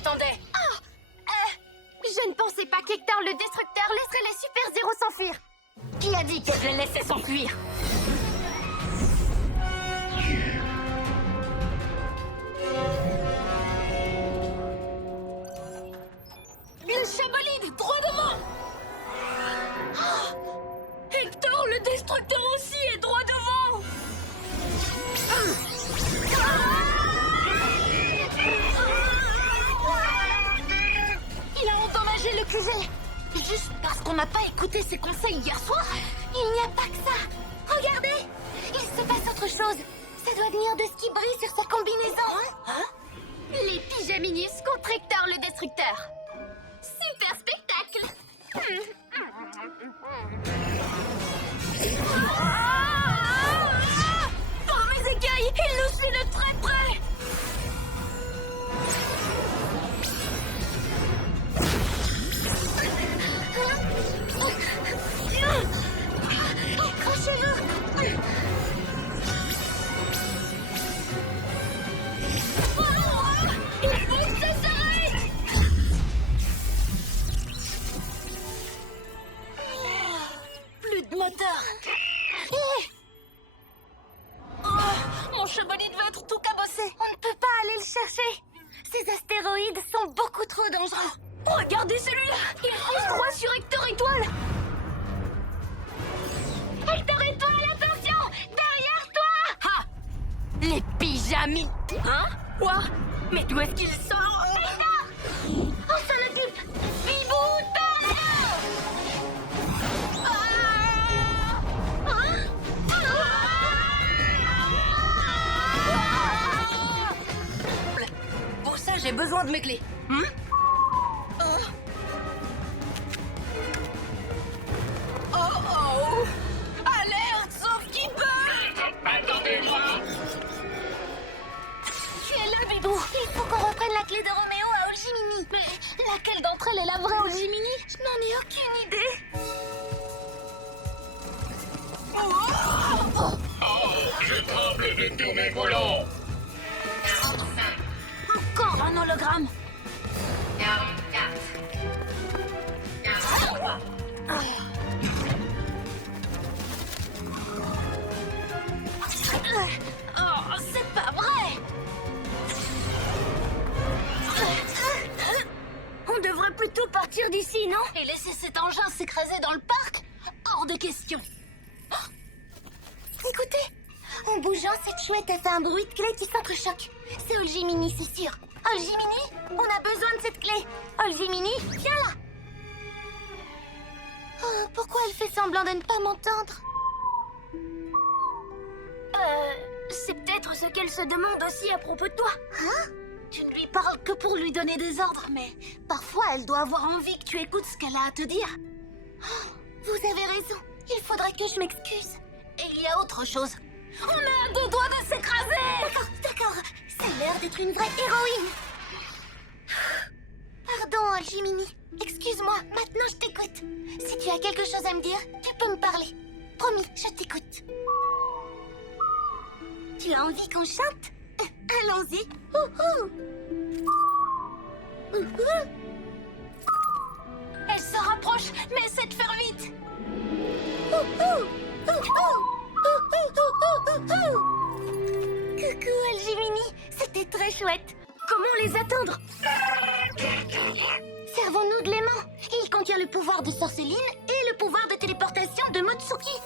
Attendez! Je ne pensais pas qu'Hector le Destructeur laisserait les super-héros s'enfuir. Qui a dit qu'elle les laissait s'enfuir? Le Chabolide, droit devant! Hector le Destructeur aussi est droit devant! Il a endommagé le QG! Juste parce qu'on n'a pas écouté ses conseils hier soir? Il n'y a pas que ça. Regardez, il se passe autre chose. Ça doit venir de ce qui brille sur sa combinaison. Les Pyjaminus contre Hector le Destructeur. Super spectacle. Par mes écailles, il nous suit de très près! Accrochez-vous. Il faut que ça s'arrête! Plus de moteur! Mon chevalide va être tout cabossé! On ne peut pas aller le chercher. Ces astéroïdes sont beaucoup trop dangereux. Regardez celui-là! Il fonce droit sur Hector Étoile! Hector Étoile, attention! Derrière toi! Ah! Les pyjamis! Hein? Quoi? Mais d'où est-ce qu'il sort? Hector! On s'en occupe! Bibou, Pour ça, j'ai besoin de mes clés. Oh! Alerte, sauf qui peut! Attendez-moi! tu es là, Bibou! Il faut qu'on reprenne la clé de Roméo à Olgimini. Mais laquelle d'entre elles est la vraie Olgimini? Je n'en ai aucune idée. Je tremble de tous mes volants! Encore un hologramme! 44. Oh, c'est pas vrai! On devrait plutôt partir d'ici, non? Et laisser cet engin s'écraser dans le parc? Hors de question! Écoutez, en bougeant, cette chouette a fait un bruit de clé qui s'entrechoque. C'est Olgimini, c'est sûr. Olgimini, on a besoin de cette clé. Olgimini, viens là. Oh, pourquoi elle fait semblant de ne pas m'entendre? C'est peut-être ce qu'elle se demande aussi à propos de toi. Hein? Tu ne lui parles que pour lui donner des ordres, mais parfois elle doit avoir envie que tu écoutes ce qu'elle a à te dire. Vous avez raison, il faudrait que je m'excuse. Et il y a autre chose. On est à 2 doigts de s'écraser! D'accord, ça a l'air d'être une vraie héroïne. Pardon, Olgimini. Excuse-moi, maintenant je t'écoute. Si tu as quelque chose à me dire, tu peux me parler. Promis, je t'écoute. Tu as envie qu'on chante? Allons-y. Elle se rapproche, mais essaie de faire vite! Coucou, Olgimini. C'était très chouette. Comment les atteindre? Servons-nous de l'aimant. Il contient le pouvoir de Sorceline et le pouvoir de téléportation de Motsuki.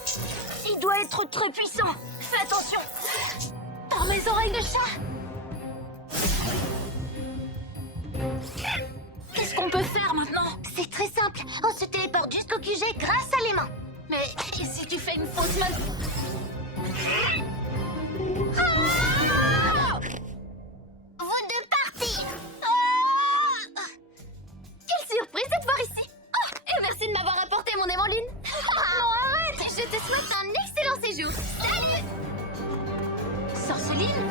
Il doit être très puissant. Fais attention. Par mes oreilles de chat. Qu'est-ce qu'on peut faire maintenant? C'est très simple. On se téléporte jusqu'au QG grâce à l'aimant. Mais et si tu fais une fausse manœuvre? Vous deux partis. Quelle surprise de te voir ici! Oh, et merci de m'avoir apporté mon aimant lune! Non, arrête. Je te souhaite un excellent séjour. Salut. Sorceline?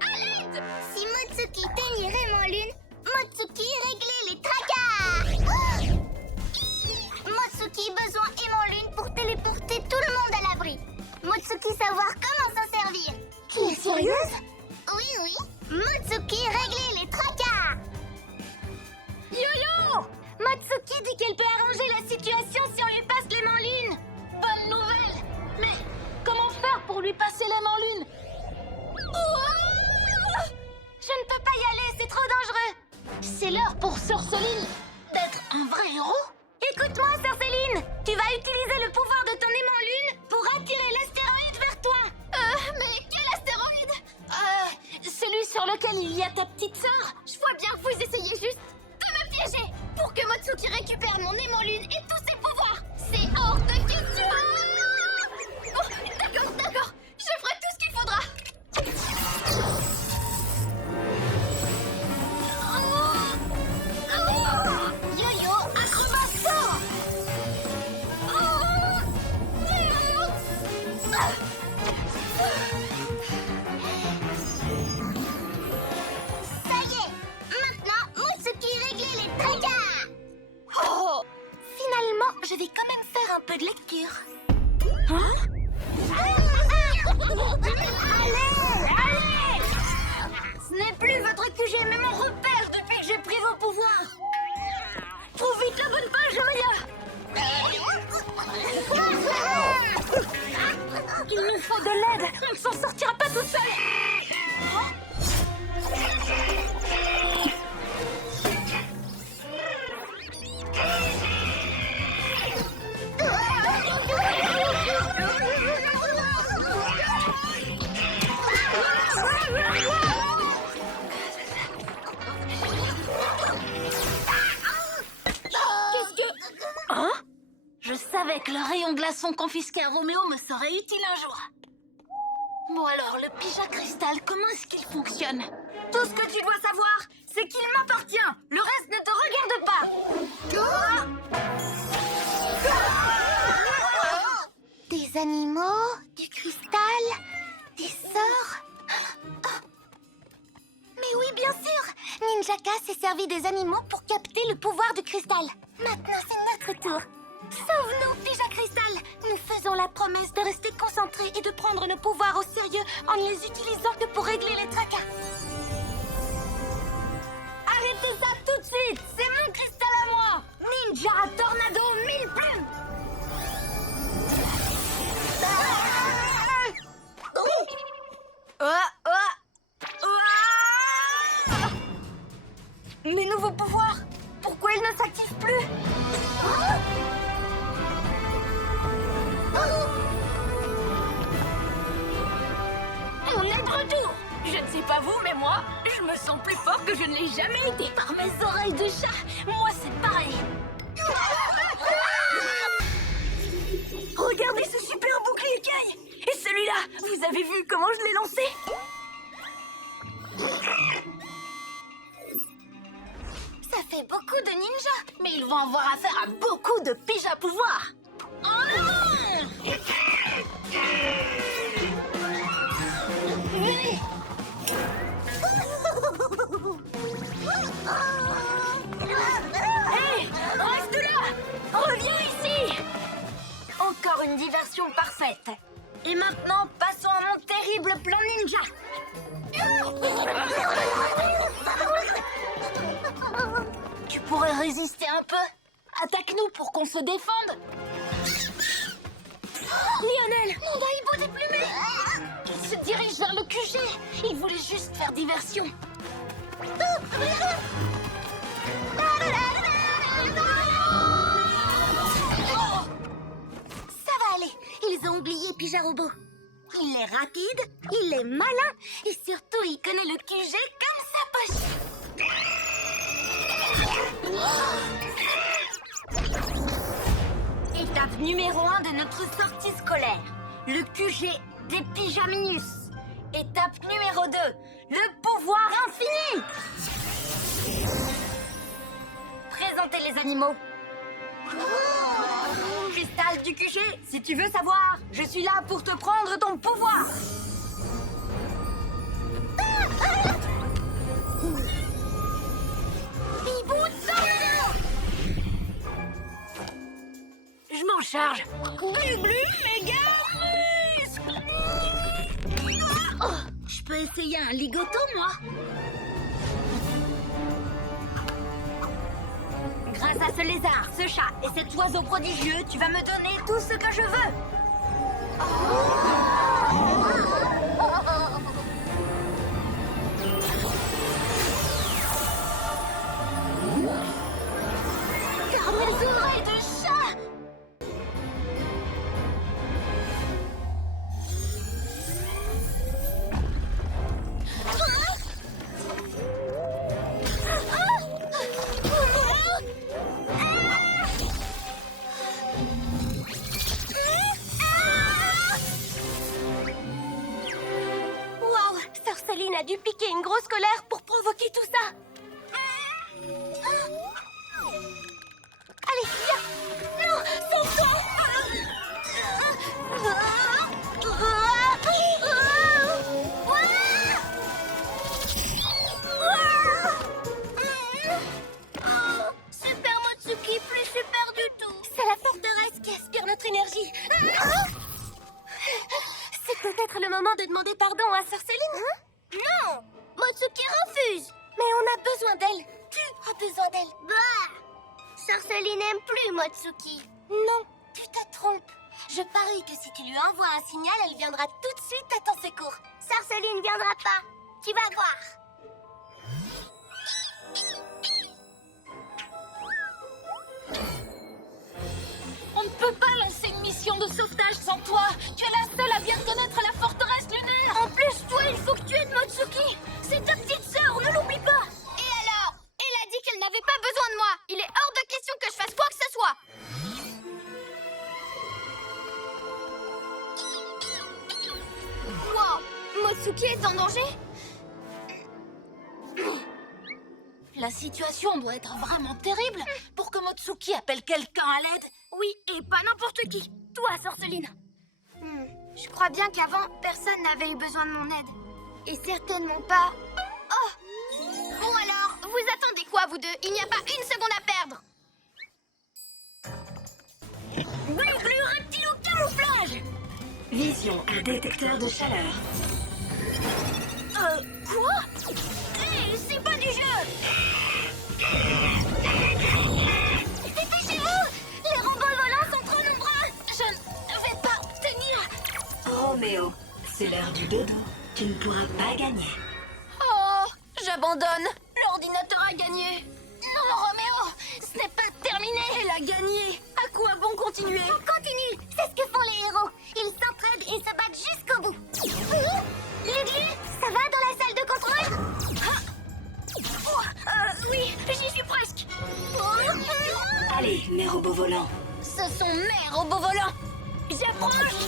À l'aide. Si Motsuki teignait l'aimant lune, Motsuki réglait les tracas. Motsuki besoin aimant lune pour téléporter tout le monde à l'abri. Motsuki Oui. Motsuki, réglez les tracas. Yo-yo! Motsuki dit qu'elle peut arranger la situation si on lui passe les mains lunes. Bonne nouvelle! Mais comment faire pour lui passer la main lune? Je ne peux pas y aller, c'est trop dangereux. C'est l'heure pour Sœur Céline d'être un vrai héros? Écoute-moi, Sœur Céline. Tu vas utiliser le pouvoir de ton aimant lune pour attirer l'astéroïde vers toi. Mais quel astéroïde? Celui sur lequel il y a ta petite sœur? Je vois bien que vous essayez juste de me piéger pour que Motsuki récupère mon aimant lune et tous ses pouvoirs. C'est hors de question. Bon, d'accord. Je ferai tout ce qu'il faudra. Yo-yo, acrobat fort. Ça y est, maintenant Motsuki réglez les tracas. Finalement, je vais quand même faire un peu de lecture. Allez! Ce n'est plus votre QG, mais mon repère depuis que j'ai pris vos pouvoirs. Trouve vite la bonne page, Maya! Il nous faut de l'aide! On ne s'en sortira pas tout seul! Hein? Je savais que le rayon glaçon confisqué à Roméo me serait utile un jour. Bon alors, le pyjama cristal, comment est-ce qu'il fonctionne? Tout ce que tu dois savoir, c'est qu'il m'appartient. Le reste ne te regarde pas. Des animaux, du cristal, des sorts. Mais oui, bien sûr. Ninjaka s'est servi des animaux pour capter le pouvoir du cristal. Maintenant, c'est notre tour. Sauve-nous, Pyjama Cristal. Nous faisons la promesse de rester concentrés et de prendre nos pouvoirs au sérieux en ne les utilisant que pour régler les tracas. Arrêtez ça tout de suite. C'est mon cristal à moi. Ninja Tornado 1000 plumes. Mes nouveaux pouvoirs, pourquoi ils ne s'activent plus? On est de retour! Je ne sais pas vous, mais moi, je me sens plus fort que je ne l'ai jamais été. Par mes oreilles de chat, moi c'est pareil. Regardez ce super bouclier écaille! Et celui-là, vous avez vu comment je l'ai lancé? Ça fait beaucoup de ninjas. Mais ils vont avoir affaire à beaucoup de piges à pouvoir. Hé, reste là! Reviens ici! Encore une diversion parfaite. Et maintenant, passons à mon terrible plan ninja. Tu pourrais résister un peu? Attaque-nous pour qu'on se défende! Lionel! Mon Daibo déplumé. Il se dirige vers le QG! Il voulait juste faire diversion! Ça va aller. Ils ont oublié Pijarobo. Il est rapide, il est malin et surtout il connaît le QG comme sa poche. Étape numéro 1 de notre sortie scolaire. Le QG des Pyjaminus. Étape numéro 2. Le pouvoir infini. Présentez les animaux. Cristal du QG, si tu veux savoir, je suis là pour te prendre ton pouvoir. Bibou, Je m'en charge! Glu glu, méga muscle! je peux essayer un ligoto, moi. Grâce à ce lézard, ce chat et cet oiseau prodigieux, tu vas me donner tout ce que je veux. Garde les oreilles de chat. Waouh, Sœur Céline a dû piquer une grosse colère pour provoquer tout ça. Allez, viens. Non, sauve-toi. Super Motsuki, plus super du tout. C'est la forteresse qui aspire notre énergie. C'est peut-être le moment de demander pardon à Sœur Céline. Non, Motsuki refuse. Mais on a besoin d'elle. Tu as besoin d'elle. Bah, Sœur Céline n'aime plus Motsuki. Non, tu te trompes. Je parie que si tu lui envoies un signal, elle viendra tout de suite à ton secours. Sœur Céline viendra pas. Tu vas voir. On ne peut pas lancer une mission de sauvetage sans toi. Tu es la seule à bien connaître la forteresse lunaire. En plus, toi, il faut que tu aides Motsuki. C'est ta petite sœur, ne l'oublie pas. Et alors? Elle a dit qu'elle n'avait pas besoin de moi. Il est hors de question que je fasse quoi que ce soit. Wow, Motsuki est en danger? La situation doit être vraiment terrible pour que Motsuki appelle quelqu'un à l'aide. Oui, et pas n'importe qui. Toi, Sœur Céline. Je crois bien qu'avant, personne n'avait eu besoin de mon aide. Et certainement pas... Oh! Bon alors, vous attendez quoi, vous deux? Il n'y a pas une seconde à perdre. Glu reptile au camouflage. Vision et détecteur de chaleur. Quoi? Hé, c'est pas du jeu. Dépêchez-vous! Les robots volants sont trop nombreux! Je ne vais pas tenir. Roméo, c'est l'heure du dodo. Tu ne pourras pas gagner. Oh, j'abandonne. L'ordinateur a gagné. Non, Roméo, ce n'est pas terminé. Elle a gagné. À quoi bon continuer? On continue! C'est ce que font les héros! Ils s'entraident et se battent jusqu'au bout! Lily, ça va dans la salle de contrôle? Oui, j'y suis presque. Allez, mes robots volants. Ce sont mes robots volants. J'approche.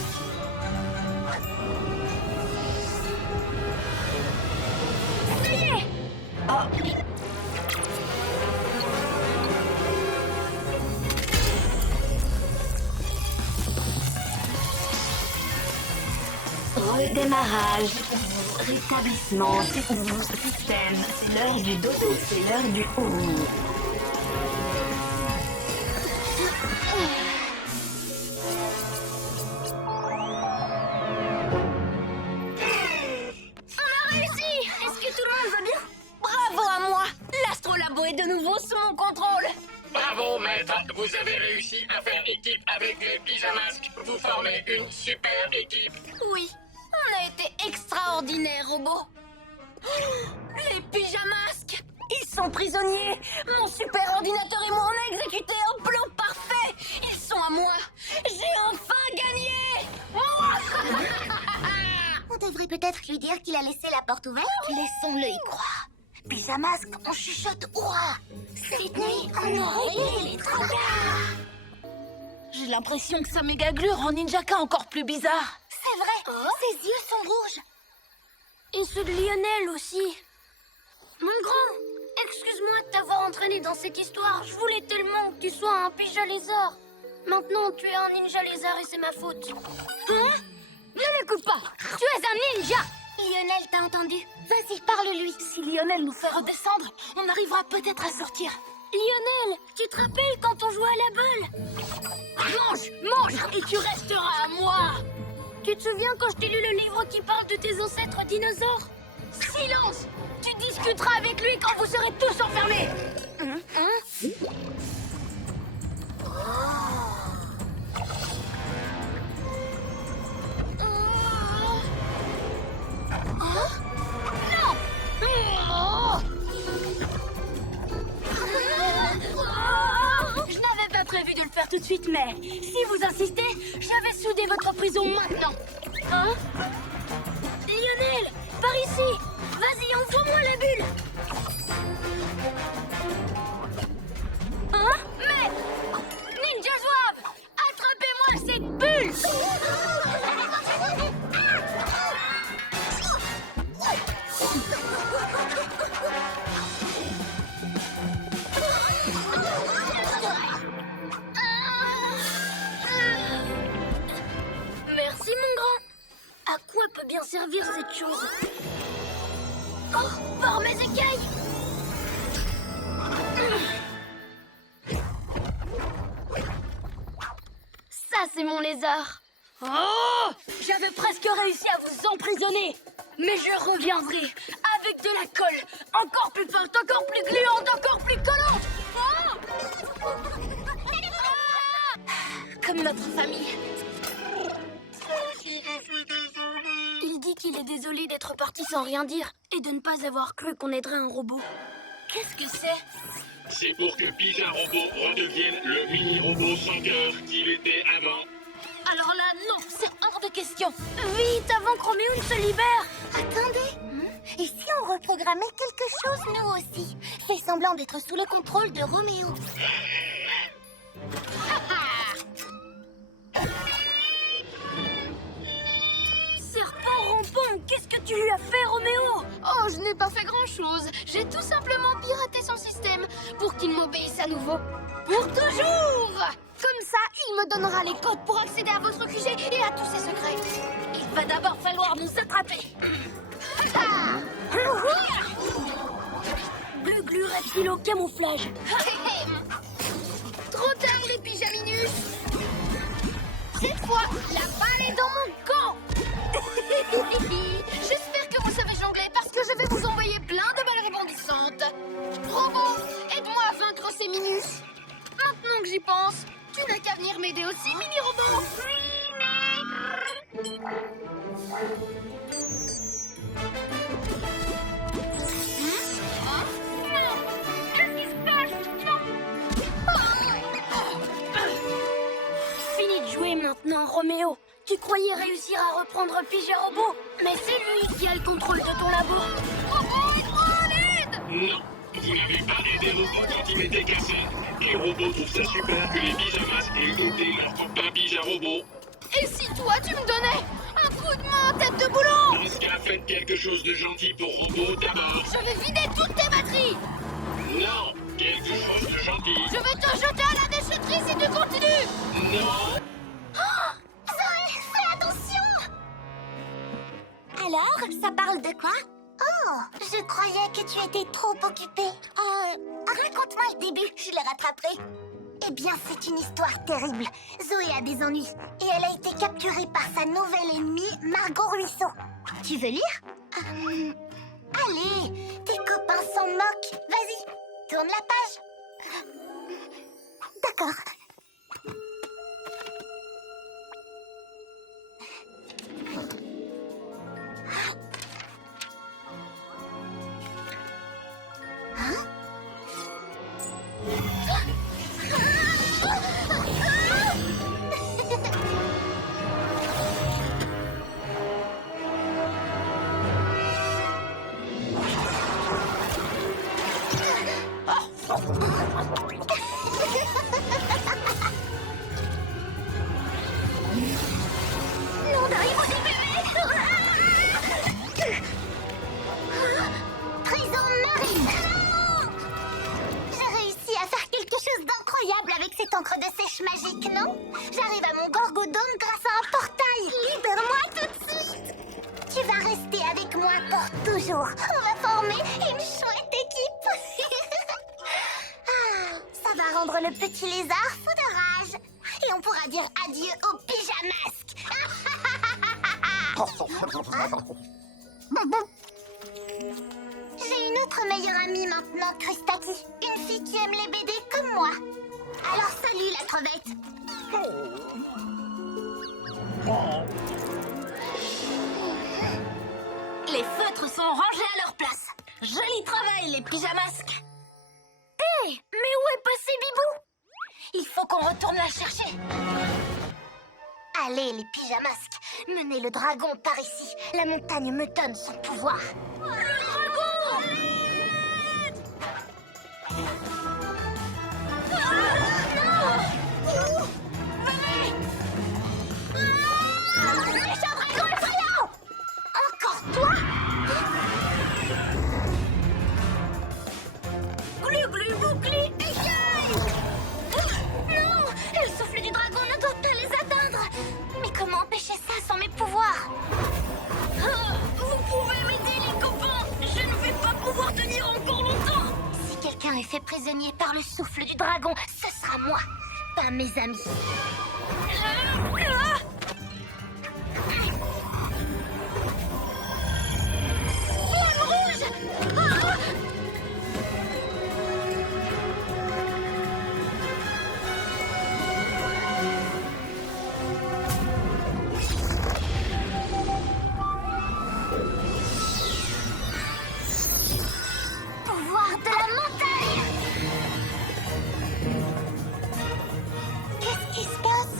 Ça y est. Redémarrage. Rétablissement. Système. C'est l'heure du dodo. C'est l'heure du haut. Réussi. Est-ce que tout le monde va bien? Bravo à moi. L'astrolabo est de nouveau sous mon contrôle. Bravo, maître. Vous avez réussi à faire équipe avec les pyjamasques. Vous formez une super équipe. Oui, on a été extraordinaires, robots. Les pyjamasques. Ils sont prisonniers. Mon super ordinateur et moi, on a exécuté un plan parfait. Ils sont à moi. J'ai enfin gagné. On devrait peut-être lui dire qu'il a laissé la porte ouverte. Laissons-le y croire. Pyjamasque, on chuchote hurrah. Cette nuit, on a réglé les tracas. J'ai l'impression que sa méga glu rend Ninjaka encore plus bizarre. C'est vrai, ses yeux sont rouges. Et ceux de Lionel aussi. Mon grand, excuse-moi de t'avoir entraîné dans cette histoire. Je voulais tellement que tu sois un pyja lézard. Maintenant, tu es un ninja lézard et c'est ma faute. Hein? Ne l'écoute pas. Tu es un ninja. Lionel t'a entendu. Vas-y, parle-lui. Si Lionel nous fait redescendre, on arrivera peut-être à sortir. Lionel, tu te rappelles quand on jouait à la balle? Mange et tu resteras à moi. Tu te souviens quand je t'ai lu le livre qui parle de tes ancêtres dinosaures? discutera avec lui quand vous serez tous enfermés. Je n'avais pas prévu de le faire tout de suite, mais si vous insistez, je vais souder votre prison maintenant. Hein? Lionel, par ici! Vas-y, envoie-moi la bulle! Hein? Mais... Ninja Zouave! Attrapez-moi cette bulle! Merci, mon grand. À quoi peut bien servir cette chose? Oh, par mes écailles! Ça, c'est mon lézard. Oh! J'avais presque réussi à vous emprisonner. Mais je reviendrai avec de la colle. Encore plus forte, encore plus gluante, encore plus collante. Oh! Comme notre famille. Il dit qu'il est désolé d'être parti sans rien dire et de ne pas avoir cru qu'on aiderait un robot. Qu'est-ce que c'est? C'est pour que Pigeon Robot redevienne le mini-robot sans cœur qu'il était avant. Alors là, non, c'est hors de question. Vite, avant que Roméo ne se libère. Attendez. Et si on reprogrammait quelque chose, nous aussi? Fais semblant d'être sous le contrôle de Roméo. Serpent rampant, qu'est-ce que tu lui as fait, Roméo? Oh, je n'ai pas fait grand-chose. J'ai tout simplement piraté son système pour qu'il m'obéisse à nouveau. Pour toujours! Comme ça, il me donnera les codes pour accéder à votre QG et à tous ses secrets. Il va d'abord falloir nous attraper. Glu-glu, reptile au camouflage. Trop tard, les pyjaminus! Cette fois, la balle est dans mon camp! J'espère que vous savez jongler parce que je vais vous envoyer plein de balles rebondissantes. Robot, aide-moi à vaincre ces minus. Maintenant que j'y pense, tu n'as qu'à venir m'aider aussi, mini-robot. Qu'est-ce qui se passe? Fini de jouer maintenant, Roméo. Tu croyais réussir à reprendre Pigeon Robot, mais c'est lui qui a le contrôle de ton labo. Non, vous n'avez pas aidé Robot quand il m'était cassé. Les robots trouvent ça super que les pyjamas aient goûté leur copain Pigeon Robot. Et si toi, tu me donnais un coup de main, tête de boulon? Dans ce cas, faites quelque chose de gentil pour Robot d'abord. Je vais vider toutes tes batteries. Non, quelque chose de gentil. Je vais te jeter à la déchetterie si tu continues. Non. Zoé, fais attention. Alors, ça parle de quoi? Oh, je croyais que tu étais trop occupée. Raconte-moi le début, je le rattraperai. Eh bien, c'est une histoire terrible. Zoé a des ennuis et elle a été capturée par sa nouvelle ennemie, Margot Ruisseau. Tu veux lire? Allez, tes copains s'en moquent. Vas-y, tourne la page. D'accord. Non, d'arrive au Prison marine. J'ai réussi à faire quelque chose d'incroyable avec cette encre de sèche magique, non? J'arrive à mon Gorgodome grâce à un portail. Libère-moi tout de suite. Tu vas rester avec moi pour toujours. On va former une chouette équipe. Ça va rendre le petit lézard fou de rage. Et on pourra dire adieu au pyjamasque. J'ai une autre Krustaki, une fille qui aime les BD comme moi. Alors salut la crevette. Les feutres sont rangés à leur place. Joli travail, les pyjamasques. Hé, mais où est passé Bibou? Il faut qu'on retourne la chercher. Allez les pyjamasques, menez le dragon par ici. La montagne me donne son pouvoir. Méchant dragon effrayant! Encore toi? Glu boucli, écaille! Non! Le souffle du dragon ne doit pas les atteindre! Mais comment empêcher ça sans mes pouvoirs? Vous pouvez m'aider, les copains. Je ne vais pas pouvoir tenir encore longtemps. Si quelqu'un est fait prisonnier par le souffle du dragon, ce sera moi, pas mes amis. Flamme rouge! Ah! Pouvoir de la montagne! Qu'est-ce qui se passe?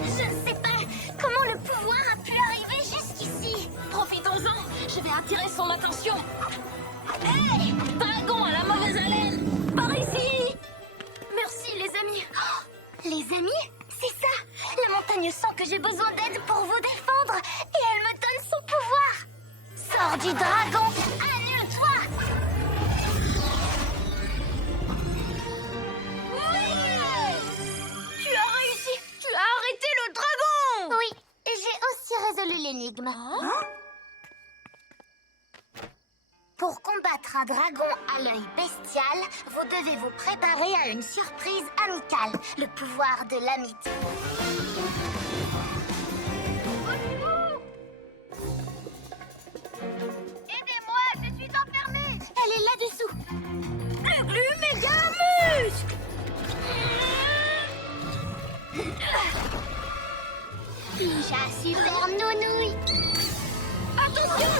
Je ne sais pas. Comment le pouvoir a pu arriver jusqu'ici? Profitons-en. Je vais attirer son attention. Hé, dragon à la mauvaise haleine. Par ici. Merci, les amis. Les amis? C'est ça! La montagne sent que j'ai besoin d'aide pour vous défendre et elle me donne son pouvoir! Sors du dragon! Annule-toi! Tu as réussi. Tu as arrêté le dragon. Oui, et j'ai aussi résolu l'énigme. Pour combattre un dragon à l'œil bestial, vous devez vous préparer à une surprise amicale, le pouvoir de l'amitié. Aidez-moi, je suis enfermée! Elle est là-dessous! Glu méga muscle. Pija super nounouille! Attention.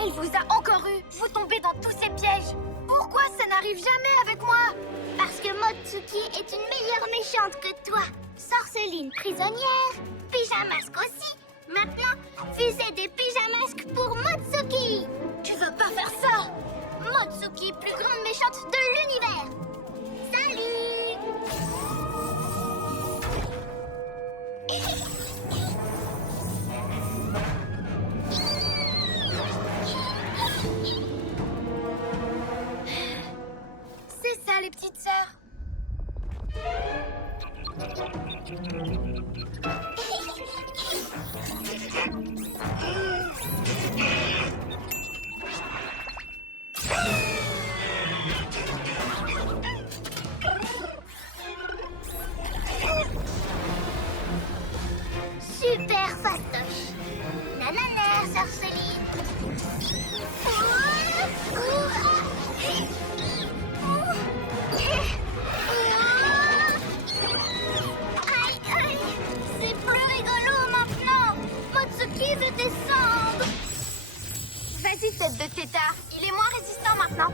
Elle vous a encore eu! Vous tombez dans tous ces pièges! Pourquoi ça n'arrive jamais avec moi? Parce que Motsuki est une meilleure méchante que toi! Sorceline prisonnière, pyjamasque aussi! Maintenant, fusée des pyjamasques pour Motsuki! Tu veux pas faire ça. Motsuki, plus grande méchante de l'univers! Salut! C'est ça, les petites sœurs. Super fastoche! Nanana, sorceline! Aïe, aïe! C'est plus rigolo maintenant! Motsuki veut descendre! Vas-y, tête de tétard. Il est moins résistant maintenant.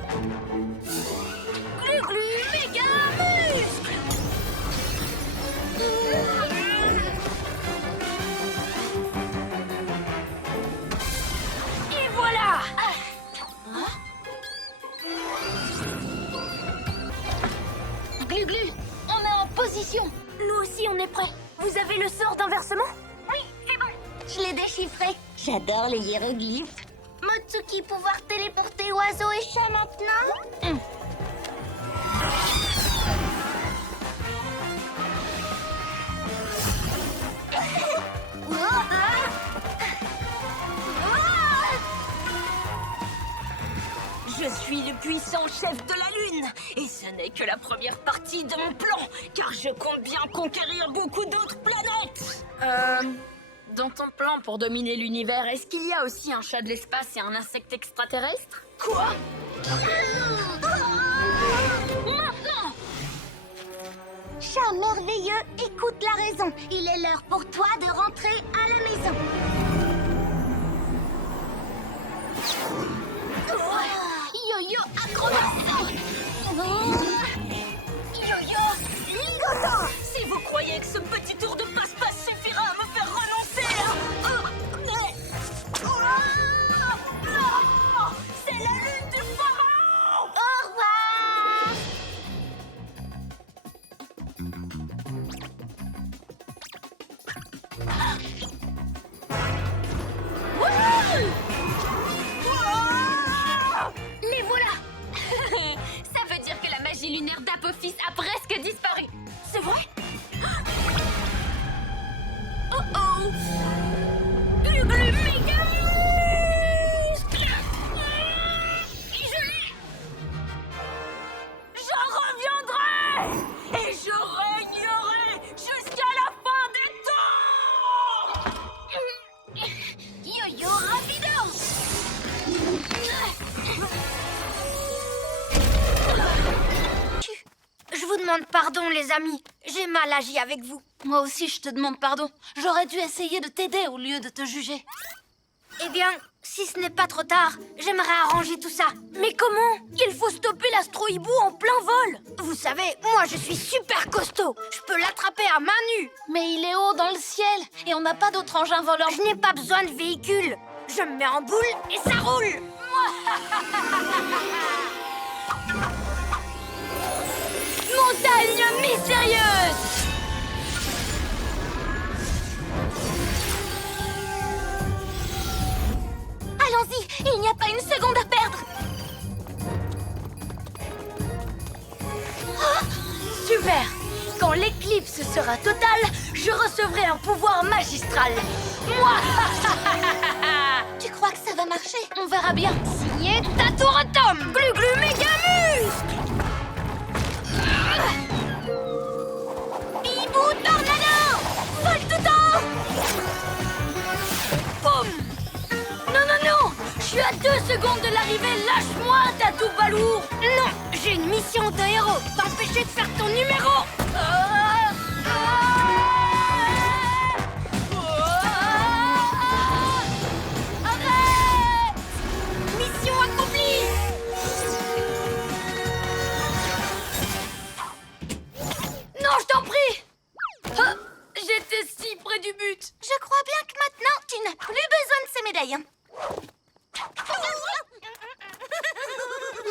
Glu méga muscle. Et voilà. Glu, on est en position. Nous aussi, on est prêts. Vous avez le sort d'inversement? Oui, c'est bon! Je l'ai déchiffré. J'adore les hiéroglyphes. Motsuki pouvoir téléporter oiseaux et chats maintenant? Je suis le puissant chef de la Lune. Et ce n'est que la première partie de mon plan, car je compte bien conquérir beaucoup d'autres planètes. Dans ton plan pour dominer l'univers, est-ce qu'il y a aussi un chat de l'espace et un insecte extraterrestre? Quoi? Maintenant! Chat merveilleux, écoute la raison. Il est l'heure pour toi de rentrer à la maison. Yo-yo acrobatie. Yo-yo ligoto. Si vous croyez que ce petit tour de passe-passe suffira à me faire renoncer à... C'est la lune du pharaon! Au revoir. Les voilà! Ça veut dire que la magie lunaire d'Apophis a presque disparu. C'est vrai? Oh oh! Glu-glu méga muscle! Je l'ai! Je reviendrai! Et je régnerai jusqu'à la fin des temps! Yo-yo rapido. Je vous demande pardon, les amis. J'ai mal agi avec vous. Moi aussi, je te demande pardon. J'aurais dû essayer de t'aider au lieu de te juger. Eh bien, si ce n'est pas trop tard, j'aimerais arranger tout ça. Mais comment? Il faut stopper l'astro-hibou en plein vol. Vous savez, moi je suis super costaud. Je peux l'attraper à main nue. Mais il est haut dans le ciel et on n'a pas d'autre engin volant. Je n'ai pas besoin de véhicule. Je me mets en boule et ça roule. Montagne mystérieuse. Allons-y, il n'y a pas une seconde à perdre. Super. Quand l'éclipse sera totale, je recevrai un pouvoir magistral. Moi. Tu crois que ça va marcher? On verra bien. Signé Tatouretom. Glu-glu mégamuscle. Bibou tornado. Vole tout en haut. Boum. Non, non, non. Je suis à 2 secondes de l'arrivée. Lâche-moi, Tatou Balourd. Non, j'ai une mission de héros. T'empêcher de faire ton numéro. Arrête. Mission accomplie. Non, je t'en prie. Ah, j'étais si près du but. Je crois bien que maintenant, tu n'as plus besoin de ces médailles.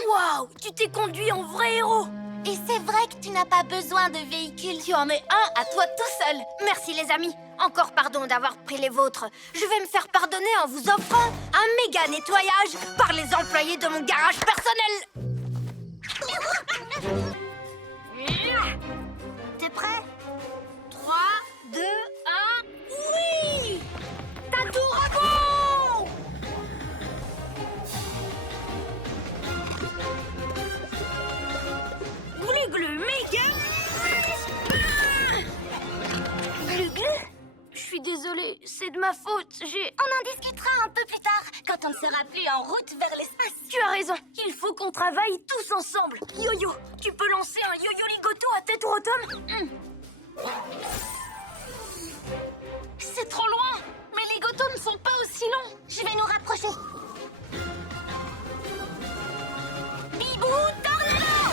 Waouh, tu t'es conduit en vrai héros. Et c'est vrai que tu n'as pas besoin de véhicule. Tu en es un à toi tout seul. Merci les amis. Encore pardon d'avoir pris les vôtres. Je vais me faire pardonner en vous offrant un méga nettoyage par les employés de mon garage personnel. T'es prêt? 3, 2, 1, oui! Tatou rebond! Glu-glu méga! Glu-glu? Je suis désolée, c'est de ma faute, j'ai... On en discutera un peu plus tard, quand on ne sera plus en route vers l'espace. Tu as raison, il faut qu'on travaille tous ensemble. Yo-yo, tu peux lancer un yo-yo ligoto à tête ou automne? C'est trop loin! Mais les gotos ne sont pas aussi longs! Je vais nous rapprocher. Bibou tornado.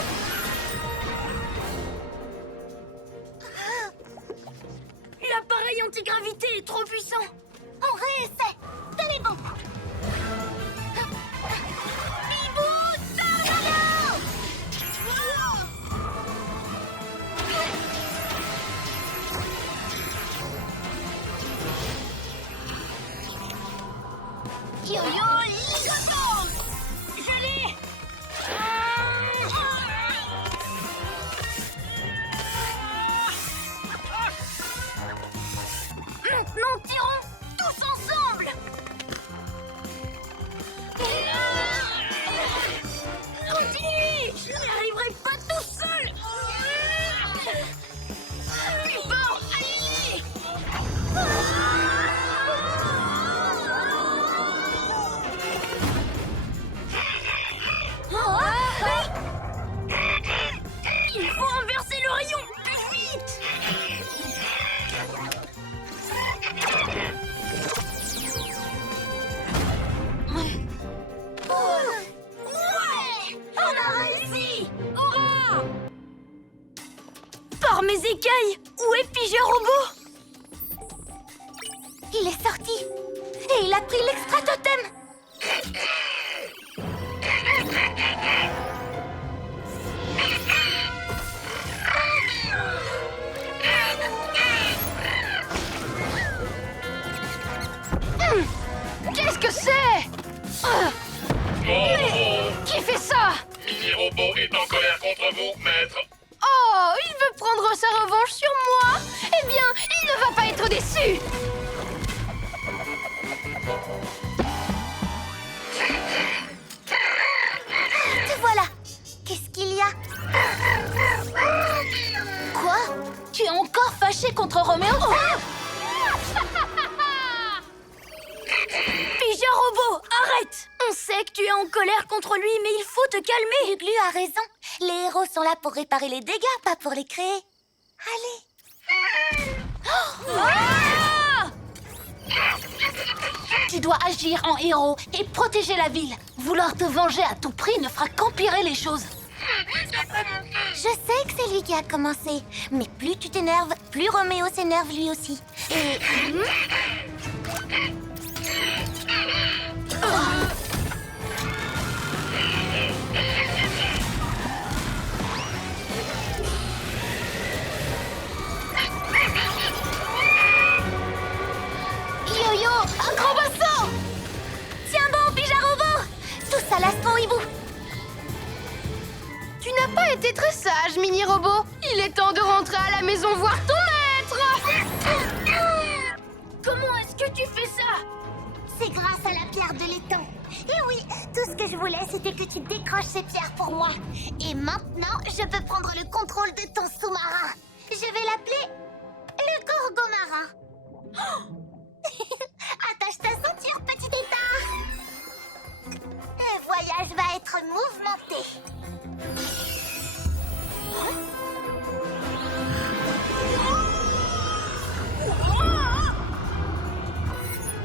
L'appareil antigravité est trop puissant. On réessaie. Tenez bon. Bibou tornado. Yo-yo ligoto. Je l'ai! Maintenant, tirons tous ensemble! Continue! Je n'y arriverai pas tout seul! Plus fort! Allez! Écaille, où est Pija Robot? Il est sorti. Et il a pris l'extra totem. Qu'est-ce que c'est? Mais qui fait ça? Mini-robot est en colère contre vous, maître. Oh, il veut prendre sa revanche sur moi. Eh bien, il ne va pas être déçu. Te voilà. Qu'est-ce qu'il y a? Quoi? Tu es encore fâché contre Roméo? Pija Robot, arrête! On sait que tu es en colère contre lui, mais il faut te calmer. Glu a raison. Les héros sont là pour réparer les dégâts, pas pour les créer. Allez. Ah! Tu dois agir en héros et protéger la ville. Vouloir te venger à tout prix ne fera qu'empirer les choses. Je sais que c'est lui qui a commencé, mais plus tu t'énerves, plus Roméo s'énerve lui aussi. Et... Yo-yo, un grand bassin! Tiens bon, Pija Robot! Tous à l'astro hibou! Tu n'as pas été très sage, mini-robot. Il est temps de rentrer à la maison voir ton maître. Comment est-ce que tu fais ça? C'est grâce à la pierre de l'étang. Et oui, tout ce que je voulais, c'était que tu décroches ces pierres pour moi. Et maintenant, je peux prendre le contrôle de ton sous-marin. Je vais l'appeler le Gorgomarin. Attache ta ceinture, petit étard. Le voyage va être mouvementé.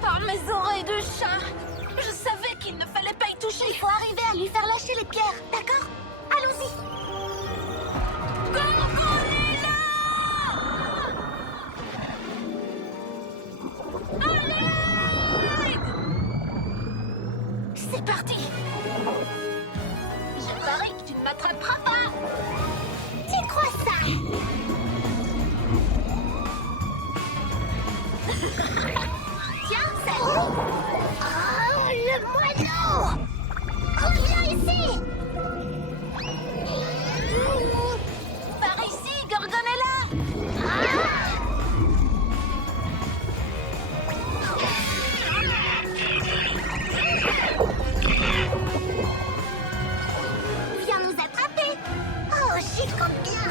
Par mes oreilles de chat, je savais qu'il ne fallait pas y toucher. Il faut arriver à lui faire lâcher les pierres, d'accord? Allons-y. C'est parti. Je parie que tu ne m'attraperas pas. Tu crois ça? Tiens, ça. Oh, le moineau! Reviens ici! Par ici, Gorgonella. Viens nous attraper! Oh, j'y compte bien!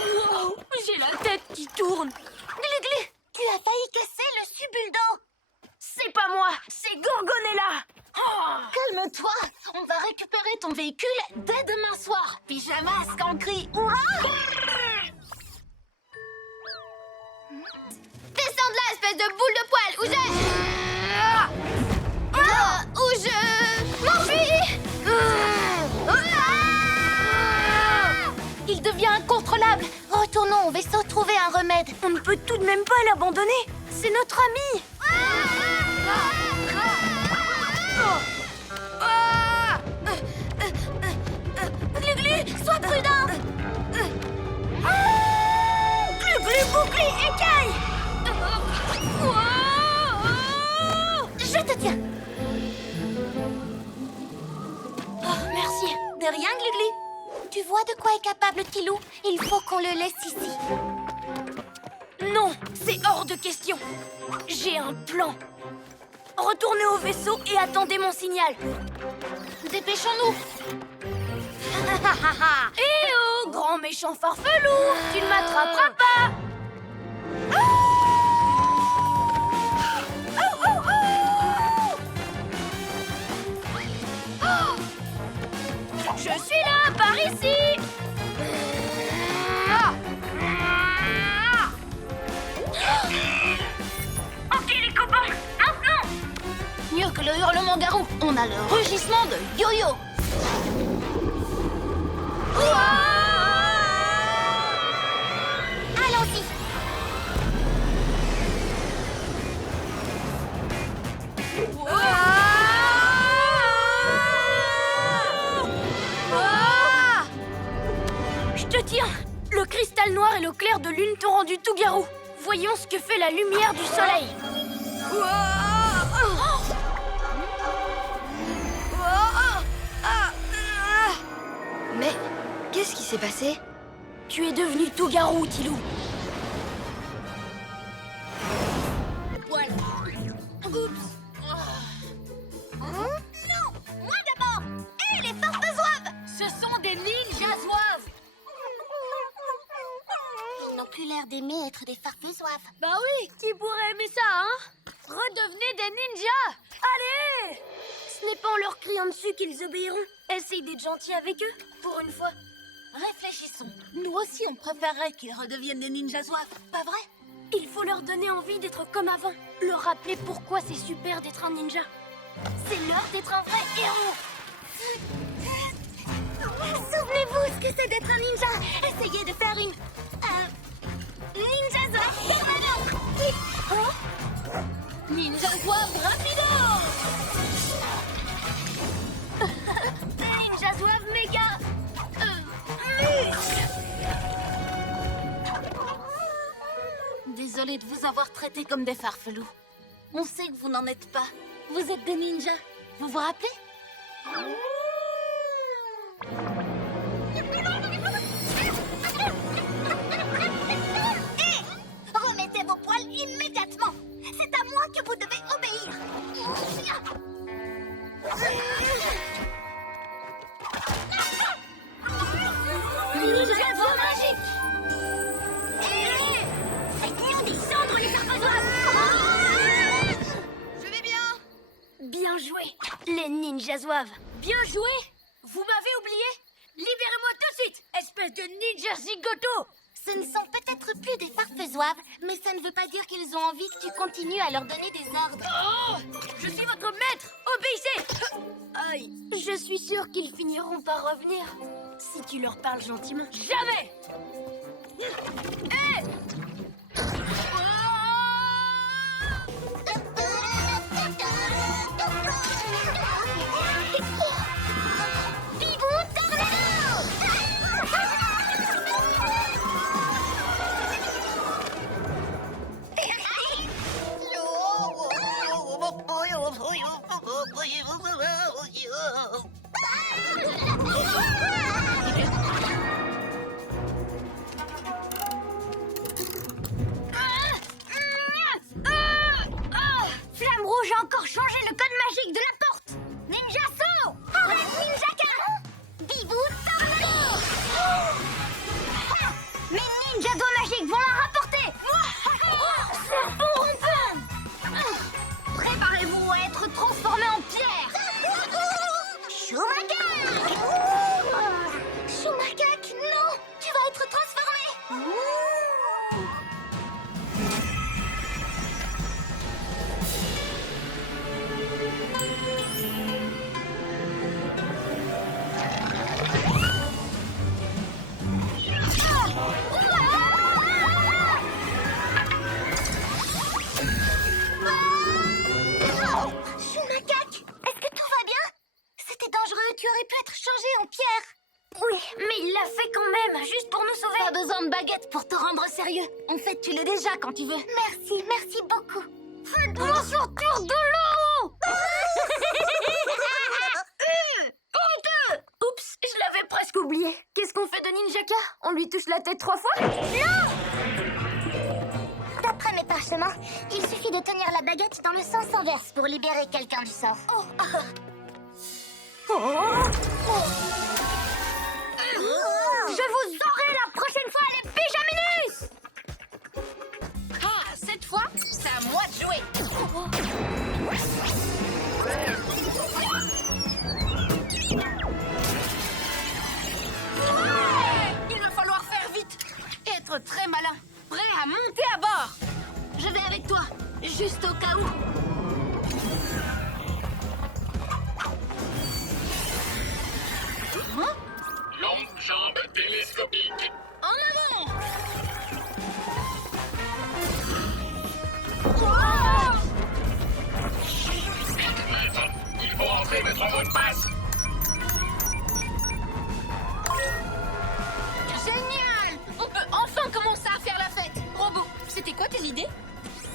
Wow, j'ai la tête qui tourne. Glu-glu! Tu as failli casser le subuldo! C'est pas moi, c'est Gorgonella. Calme-toi. On va récupérer ton véhicule dès demain soir. Pyjamasque en cri. Hurrah! Descends de là, espèce de boule de poil, ou je m'enfuis. Il devient incontrôlable! Retournons au vaisseau trouver un remède. On ne peut tout de même pas l'abandonner. C'est notre ami. Glu-glu, sois prudent! Glu-glu, boucli, écaille. Je te tiens! Oh, merci. De rien, Glu-glu. Tu vois de quoi est capable Tilou? Il faut qu'on le laisse ici. Non, c'est hors de question. J'ai un plan. Retournez au vaisseau et attendez mon signal. Dépêchons-nous. Eh oh, grand méchant farfelou, tu ne m'attraperas pas. Je suis là, par ici. le hurlement garou, on a le rugissement de Yo-Yo. Allons-y. Je te tiens. Le cristal noir et le clair de lune t'ont rendu tout garou. Voyons ce que fait la lumière du soleil. Mais qu'est-ce qui s'est passé? Tu es devenu tout garou, Tilou. Voilà. Oups. Non, moi d'abord. Et les farfes zouaves. Ce sont des ninjas zouaves. Ils n'ont plus l'air d'aimer être des farfes zouaves. Bah oui, qui pourrait aimer ça, hein? Redevenez des ninjas. Allez! Ce n'est pas en leur criant dessus qu'ils obéiront. Essaye d'être gentil avec eux, pour une fois. Réfléchissons. Nous aussi, on préférerait qu'ils redeviennent des ninjas zouaves, pas vrai? Il faut leur donner envie d'être comme avant. Leur rappeler pourquoi c'est super d'être un ninja. C'est l'heure d'être un vrai héros. Souvenez-vous ce que c'est d'être un ninja. Essayez de faire une... ninja zouave permanente. Ninja zouave rapido. Ninja zouave méga. Désolée de vous avoir traité comme des farfelous. On sait que vous n'en êtes pas. Vous êtes des ninjas. Vous vous rappelez? Remettez vos poils immédiatement. C'est à moi que vous devez obéir. Ninja zouave magique. Faites-nous descendre les farfes zouaves. Je vais bien. Bien joué, les ninjas zouaves. Bien joué. Vous m'avez oublié? Libérez-moi tout de suite, espèce de ninja zigoto. Ce ne sont peut-être plus des farfes zouaves, mais ça ne veut pas dire qu'ils ont envie que tu continues à leur donner des ordres. Oh, je suis votre maître. Obéissez. Aïe. Je suis sûre qu'ils finiront par revenir. Si tu leur parles gentiment. Jamais. Bibou tornado! Flamme rouge a encore changé le code magique de la porte. Ninja saut. Arrête, Ninjaka! Bibou tornado! Mes ninjas doigts magiques vont la rapporter. Serpent rompant. Préparez-vous à être transformé en pierre. Shumakak! Shumakak, non! Tu vas être transformé! Shumakak, est-ce que tout va bien? C'était dangereux, tu aurais pu être changé en pierre. Oui, mais il l'a fait quand même, juste pour nous sauver. Pas besoin de baguette pour te rendre sérieux. En fait, tu l'es déjà quand tu veux. Merci, merci beaucoup. Faites-moi sortir de l'eau. Honteux. Oups, je l'avais presque oublié. Qu'est-ce qu'on fait de Ninjaka? On lui touche la tête 3 fois? D'après mes parchemins, il suffit de tenir la baguette dans le sens inverse pour libérer quelqu'un du sort. Je vous aurai la prochaine fois, les pyjaminus. Ah, cette fois, c'est à moi de jouer. Il va falloir faire vite. Être très malin. Prêt à monter à bord. Je vais avec toi, juste au cas où. télescopique. En avant! Vite, maître. Il faut entrer notre mot de passe. Génial! On peut enfin commencer à faire la fête! Robot, c'était quoi tes idées?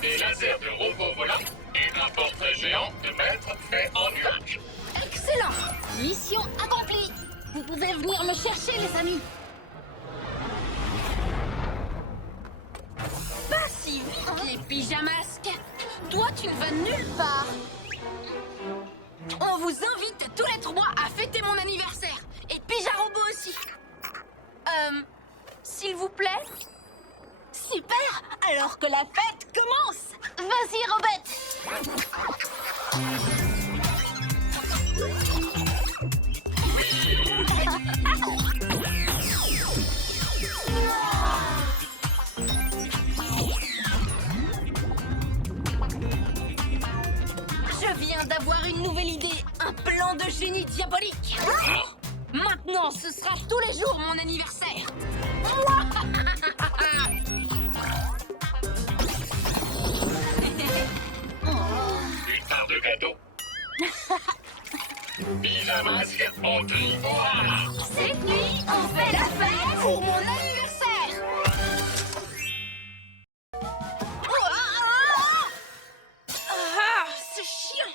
Des lasers de robots volants et un portrait géant de maître fait en nuage. Excellent! Mission accomplie! Vous pouvez venir me chercher, les amis! Pas si vite, les pyjamasques! Toi, tu ne vas nulle part! On vous invite tous les 3 à fêter mon anniversaire! Et Pyjarobot aussi! S'il vous plaît? Super! Alors que la fête commence! Vas-y, Robette! Je viens d'avoir une nouvelle idée, un plan de génie diabolique. Maintenant, ce sera tous les jours mon anniversaire. Une part de gâteau. Pyjamasque, on dit voilà. Cette nuit, on fait la fête pour mon anniversaire. Ah, ce chien.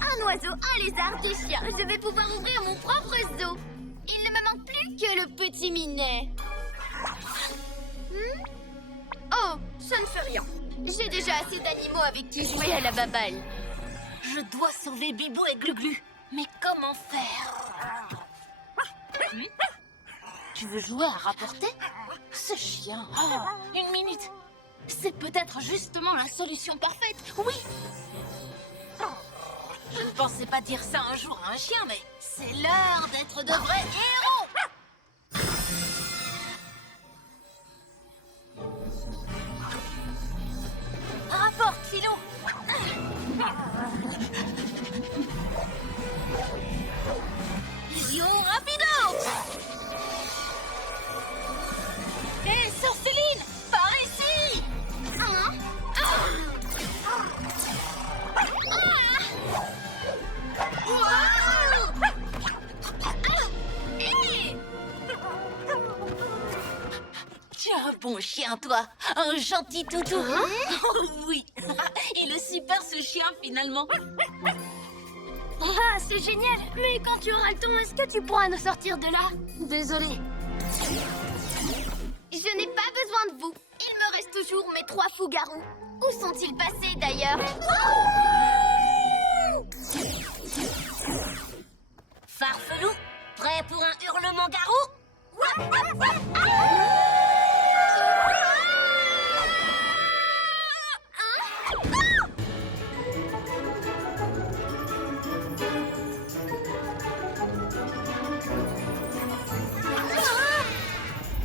Un oiseau, un lézard, 2 chiens. Je vais pouvoir ouvrir mon propre zoo. Il ne me manque plus que le petit minet. Oh, ça ne fait rien. J'ai déjà assez d'animaux avec qui jouer à la baballe. Je dois sauver Bibou et Gluglu. Mais comment faire? Tu veux jouer à rapporter? Ce chien. Ah, une minute. C'est peut-être justement la solution parfaite. Oui. Je ne pensais pas dire ça un jour à un chien, mais c'est l'heure d'être de vrais héros. Rapporte, Philou. Idiot rapido. Hé, sœur Céline, par ici. Tu es un bon chien, toi. Un gentil toutou. Oh, oui. Il est super, ce chien, finalement. Ah, c'est génial. Mais quand tu auras le temps, est-ce que tu pourras nous sortir de là? Désolée. Je n'ai pas besoin de vous. Il me reste toujours mes 3 fous-garous. Où sont-ils passés, d'ailleurs? Farfelou, prêt pour un hurlement garou?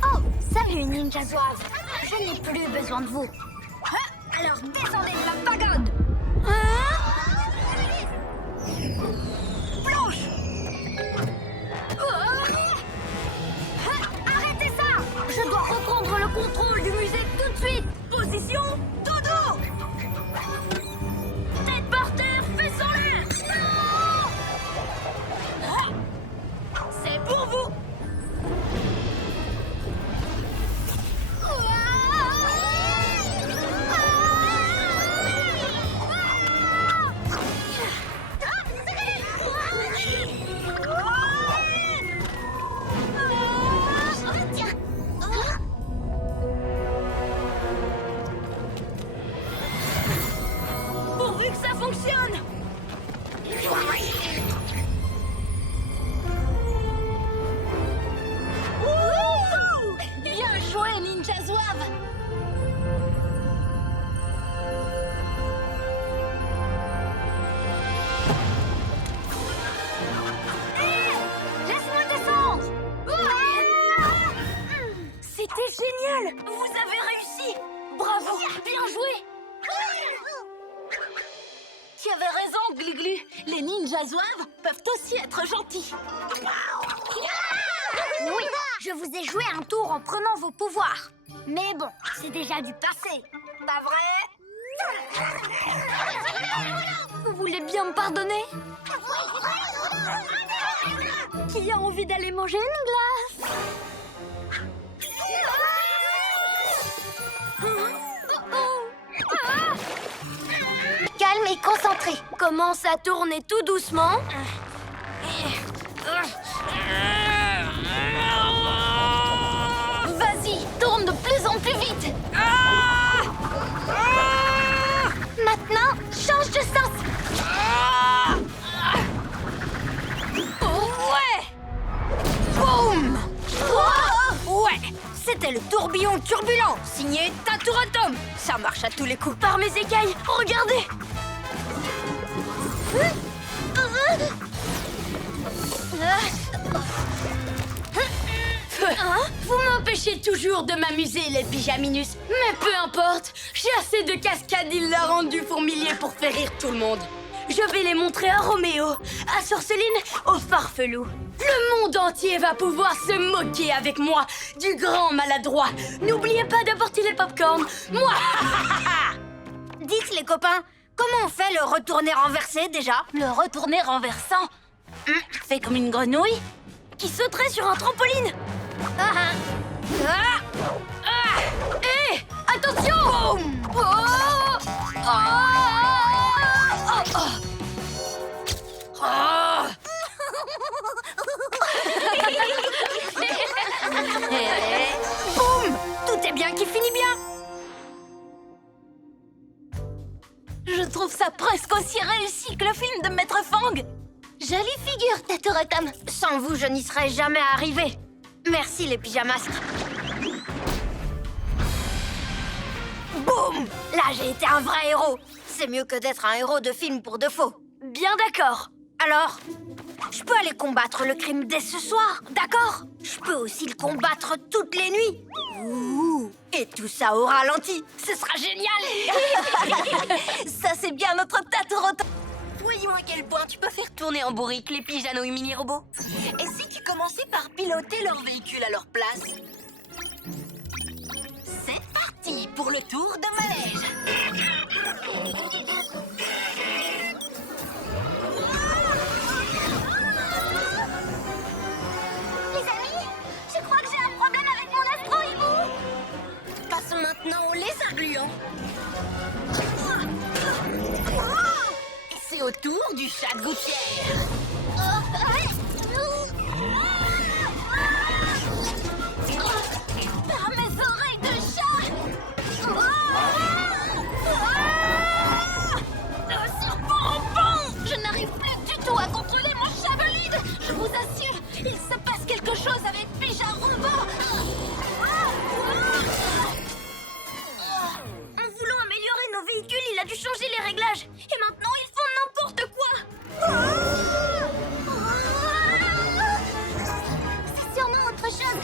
Oh, salut, Ninja Zouave. Je n'ai plus besoin de vous. Alors descendez de la pagode. Planche. Arrêtez ça! Je dois reprendre le contrôle du musée tout de suite. Position dodo. Tête par terre, fesses en l'air. C'est pour vous. Pourvu que ça fonctionne. Wouhou! Bien joué, Ninja Zouave. Laisse-moi descendre. C'était génial. Vous avez Tu avais raison, Glu-Glu. Les ninjas zouaves peuvent aussi être gentils. Oui, je vous ai joué un tour en prenant vos pouvoirs. Mais bon, c'est déjà du passé. Pas vrai? Vous voulez bien me pardonner? Qui a envie d'aller manger une glace? Calme et concentré. Commence à tourner tout doucement. Vas-y, tourne de plus en plus vite. Maintenant, change de sens. Ouais. Boum! Ouais, c'était le tourbillon turbulent, signé Taturatom. Ça marche à tous les coups. Par mes écailles, regardez. Vous m'empêchez toujours de m'amuser, les pyjaminus. Mais peu importe, j'ai assez de cascades hilarantes du fourmilier pour faire rire tout le monde. Je vais les montrer à Roméo, à Sorceline, au Farfelou. Le monde entier va pouvoir se moquer avec moi du grand maladroit. N'oubliez pas d'apporter les pop-corn. Moi. Dites les copains, comment on fait le retourner renversé déjà? Le retourner renversant. Fait comme une grenouille qui sauterait sur un trampoline. Hé, attention! Boum. Oh, oh, oh, oh. Oh. Boum! Tout est bien qui finit bien. Je trouve ça presque aussi réussi que le film de Maître Fang. Jolie figure, Taturatom. Sans vous, je n'y serais jamais arrivé. Merci les pyjamasques. Boum! Là, j'ai été un vrai héros. C'est mieux que d'être un héros de film pour de faux. Bien d'accord. Alors, je peux aller combattre le crime dès ce soir, d'accord? Je peux aussi le combattre toutes les nuits. Ouh. Et tout ça au ralenti. Ce sera génial. Ça, c'est bien notre Taturatom. Dis-moi à quel point tu peux faire tourner en bourrique les pyjanos et mini-robots. Et si tu commençais par piloter leur véhicule à leur place? C'est parti pour le tour de manège. Les amis, je crois que j'ai un problème avec mon astro-hibou. Passons maintenant au lézard gluant. Et c'est au tour du chat de gouttière. Par mes oreilles de chat. Serpent rampant! Je n'arrive plus du tout à contrôler mon chat bolide. Je vous assure, il se passe quelque chose avec Pija Robot. En voulant améliorer nos véhicules, il a dû changer les réglages. Et maintenant, ils font n'importe quoi. C'est sûrement autre chose.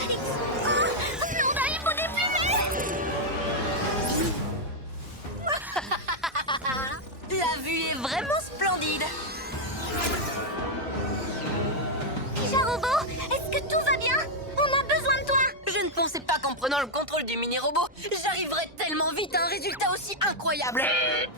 On va y défiler. La vue est vraiment splendide. Pija Robot, est-ce que tout va bien? On a besoin de toi. Je ne pensais pas qu'en prenant le contrôle du mini-robot, j'arriverais tellement vite à un résultat aussi incroyable.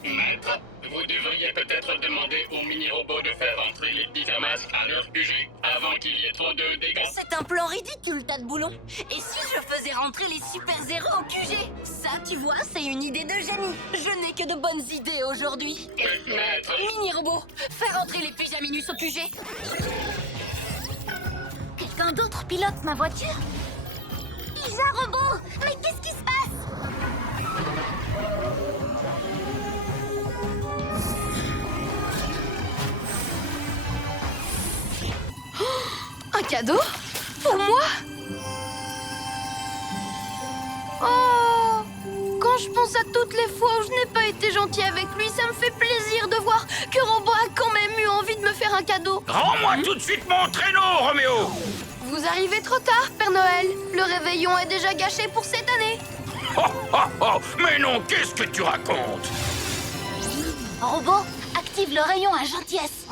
Maître, vous devriez peut-être demander au mini-robot de faire entrer les pyjamas à leur QG avant qu'il y ait trop de dégâts. C'est un plan ridicule, tas de boulons. Et si je faisais rentrer les super-héros au QG? Ça, tu vois, c'est une idée de génie. Je n'ai que de bonnes idées aujourd'hui. Maître, Mini-robot, fais rentrer les pyjaminus au QG. Quelqu'un d'autre pilote ma voiture? Pija Robot, mais qu'est-ce qui se passe? Un cadeau? Pour moi? Oh! Quand je pense à toutes les fois où je n'ai pas été gentil avec lui, ça me fait plaisir de voir que Robot a quand même eu envie de me faire un cadeau. Rends-moi tout de suite mon traîneau, Roméo! Vous arrivez trop tard, Père Noël. Le réveillon est déjà gâché pour cette année. Oh, oh, oh! Mais non, qu'est-ce que tu racontes? Robot, active Active le rayon à gentillesse.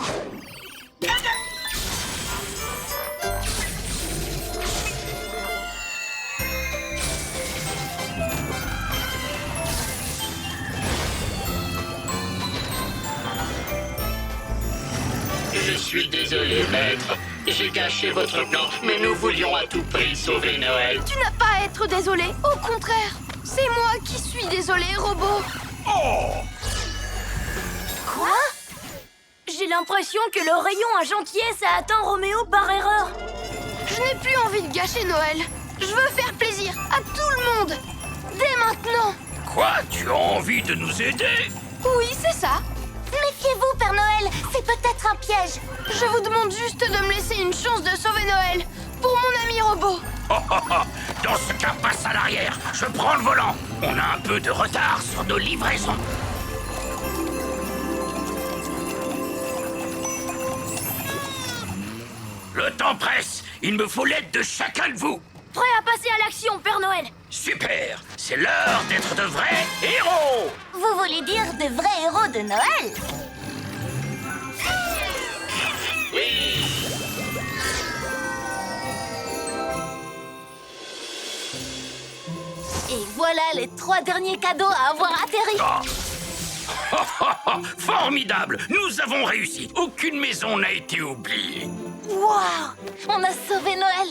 Je suis désolé, maître. J'ai gâché votre plan, mais nous voulions à tout prix sauver Noël. Tu n'as pas à être désolé. Au contraire, c'est moi qui suis désolé, robot. Oh! Quoi? J'ai l'impression que le rayon à gentillesse a atteint Roméo par erreur. Je n'ai plus envie de gâcher Noël. Je veux faire plaisir à tout le monde. Dès maintenant. Quoi? Tu as envie de nous aider? Oui, c'est ça. Méfiez-vous, Père Noël, c'est peut-être un piège. Je vous demande juste de me laisser une chance de sauver Noël. Pour mon ami robot. Oh, oh, oh. Dans ce cas, passe à l'arrière. Je prends le volant. On a un peu de retard sur nos livraisons. Le temps presse. Il me faut l'aide de chacun de vous. Prêt à passer à l'action, Père Noël. Super. C'est l'heure d'être de vrais héros. Vous voulez dire de vrais héros de Noël? Oui! Et voilà les 3 derniers cadeaux à avoir atterri. Oh. Oh, oh, oh. Formidable. Nous avons réussi. Aucune maison n'a été oubliée. Waouh! On a sauvé Noël.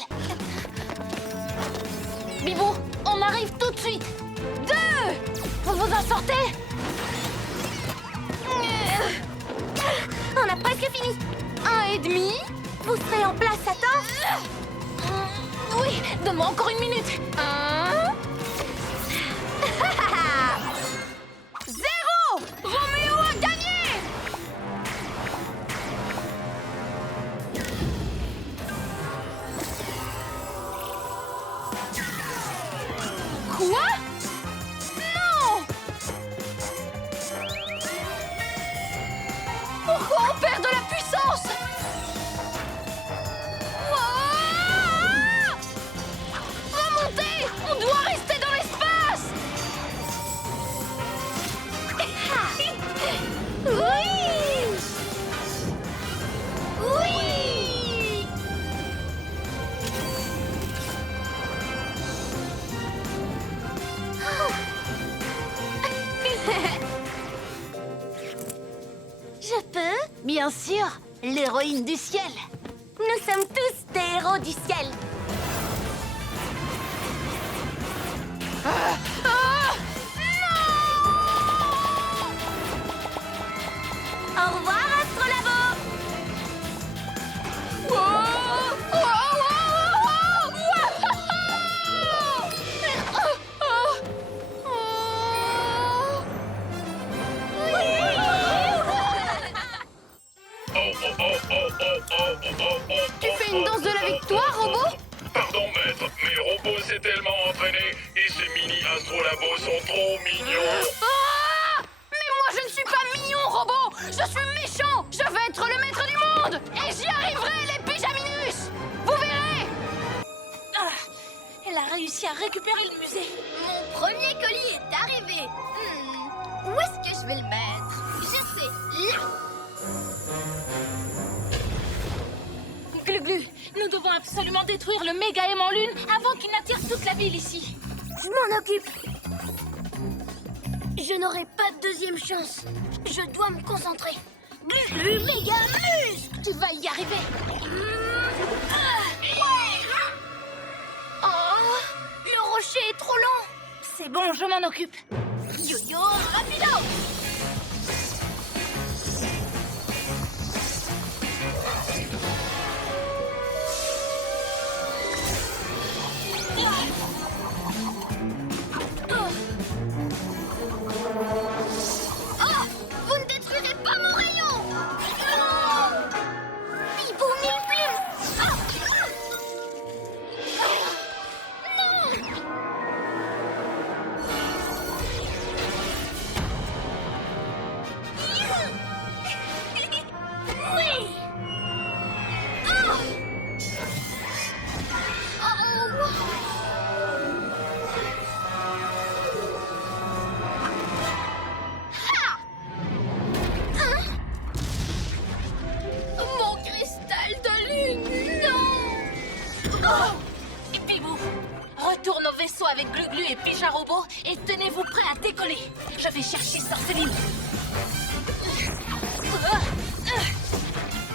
Bibou, on arrive tout de suite. 2! Vous vous en sortez? On a presque fini. 1 et demi. Vous serez en place à temps? Oui, donne-moi encore 1 minute. 1... 0! Roméo a gagné! Quoi? Non! Pourquoi on perd de la puissance? Ouah! Remontez! On doit rester dans l'espace! Oui! Oui! Je peux? Bien sûr, l'héroïne du ciel. Nous sommes tous des héros du ciel. Au revoir, Astrolabo! Tu fais une danse de la victoire, robot? Pardon, maître, mais Robo s'est tellement entraîné et ces mini-astrolabos sont trop mignons. Ah! Mais moi, je ne suis pas mignon, robot! Je suis méchant! Je veux être le maître du monde! Et j'y arriverai, les pyjaminus! Vous verrez! Elle a réussi à récupérer le musée. Mon premier colis est arrivé. Où est-ce que je vais le mettre? Je sais, là! Glu-glu, nous devons absolument détruire le méga aimant lune avant qu'il n'attire toute la ville ici. Je m'en occupe. Je n'aurai pas de deuxième chance. Je dois me concentrer. Glu-glu, méga muscle! Tu vas y arriver. Oh, le rocher est trop lent. C'est bon, je m'en occupe. Yo-yo, rapido! Oh, vous ne détruirez pas mon rayon! Bibou mille plumes! Non! Et Pibou, retourne au vaisseau avec Glu-Glu et Pija-Robot et tenez-vous prêts à décoller. Je vais chercher Sorceline.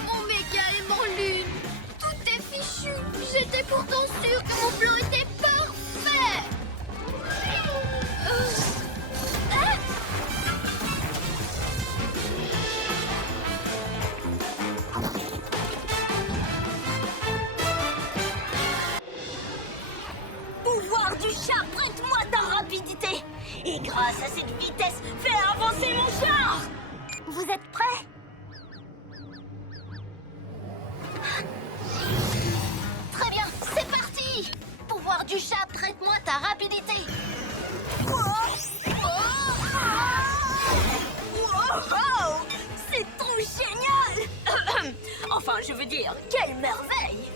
Mon méga et mon lune, tout est fichu. J'étais pourtant sûre que mon plan était parfait. Pouvoir du chat, prête-moi ta rapidité. Et grâce à cette vitesse, fais avancer mon char. Vous êtes prêts? Très bien, c'est parti. Pouvoir du chat, prête-moi ta rapidité. Wow, c'est trop génial. Enfin, je veux dire, quelle merveille.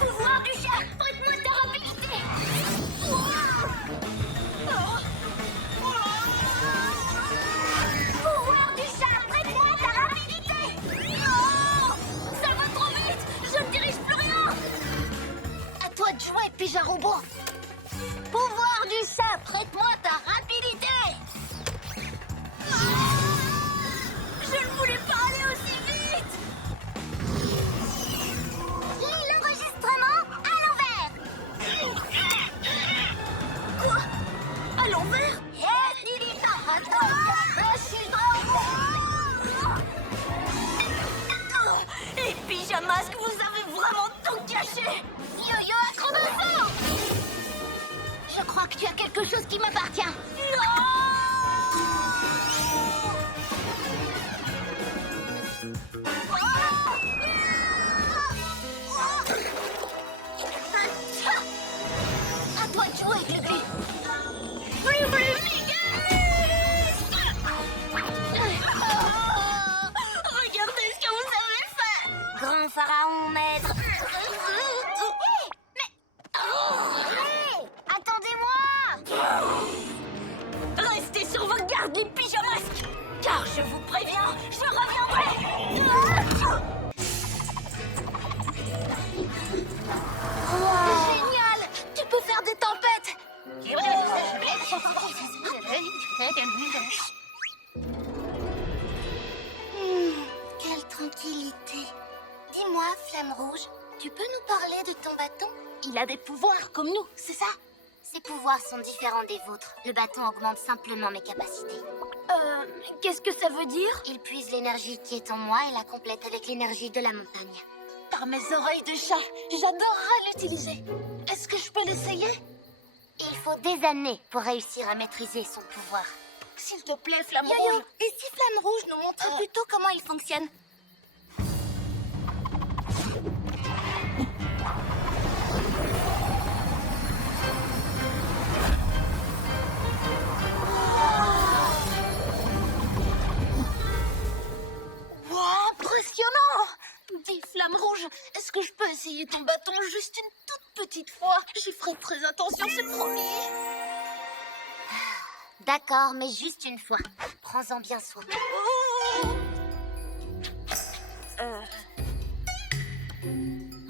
Pouvoir du chat, prête-moi ta rapidité. Pouvoir du chat, prête-moi ta rapidité. Ça va trop vite. Je ne dirige plus rien. À toi de jouer, Pija-Robot. Pouvoir du chat, prête-moi ta rapidité. Je ne voulais pas aller aussi vite. Lis l'enregistrement à l'envers. Quoi? À l'envers? Et Pyjamasque, vous avez vraiment tout caché. Yo-yo acrobatie. Je crois que tu as quelque chose qui m'appartient. À toi de jouer, Glu-Glu. Regardez ce que vous avez fait. Grand pharaon maître. Hey, attendez-moi. Restez sur vos gardes, les Pyjamasques. Car je vous préviens, je reviendrai. Génial. Tu peux faire des tempêtes. Quelle tranquillité. Dis-moi, Flamme Rouge, tu peux nous parler de ton bâton? Il a des pouvoirs comme nous, c'est ça? Ses pouvoirs sont différents des vôtres. Le bâton augmente simplement mes capacités. Qu'est-ce que ça veut dire? Il puise l'énergie qui est en moi et la complète avec l'énergie de la montagne. Par mes oreilles de chat, j'adorerais l'utiliser. Est-ce que je peux l'essayer? Il faut des années pour réussir à maîtriser son pouvoir. S'il te plaît, Flamme Yo-yo, Rouge. et si Flamme Rouge nous montrait plutôt comment il fonctionne? Wow, impressionnant! Dis, Flamme Rouge, est-ce que je peux essayer ton bâton juste une toute petite fois? J'y ferai très attention, c'est promis. D'accord, mais juste une fois. Prends-en bien soin.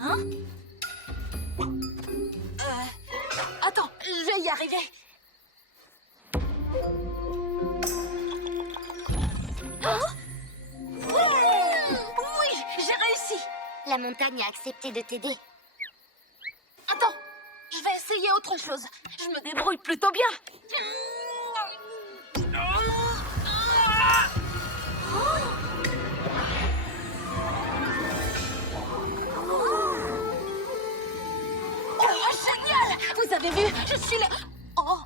Hein? Attends, je vais y arriver. Hein? Oui, j'ai réussi. La montagne a accepté de t'aider. Attends, je vais essayer autre chose. Je me débrouille plutôt bien. Oh, génial! Vous avez vu? Je suis là. Oh,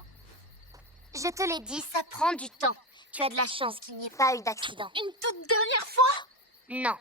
Je te l'ai dit, ça prend du temps. Tu as de la chance qu'il n'y ait pas eu d'accident. une toute dernière fois? Non,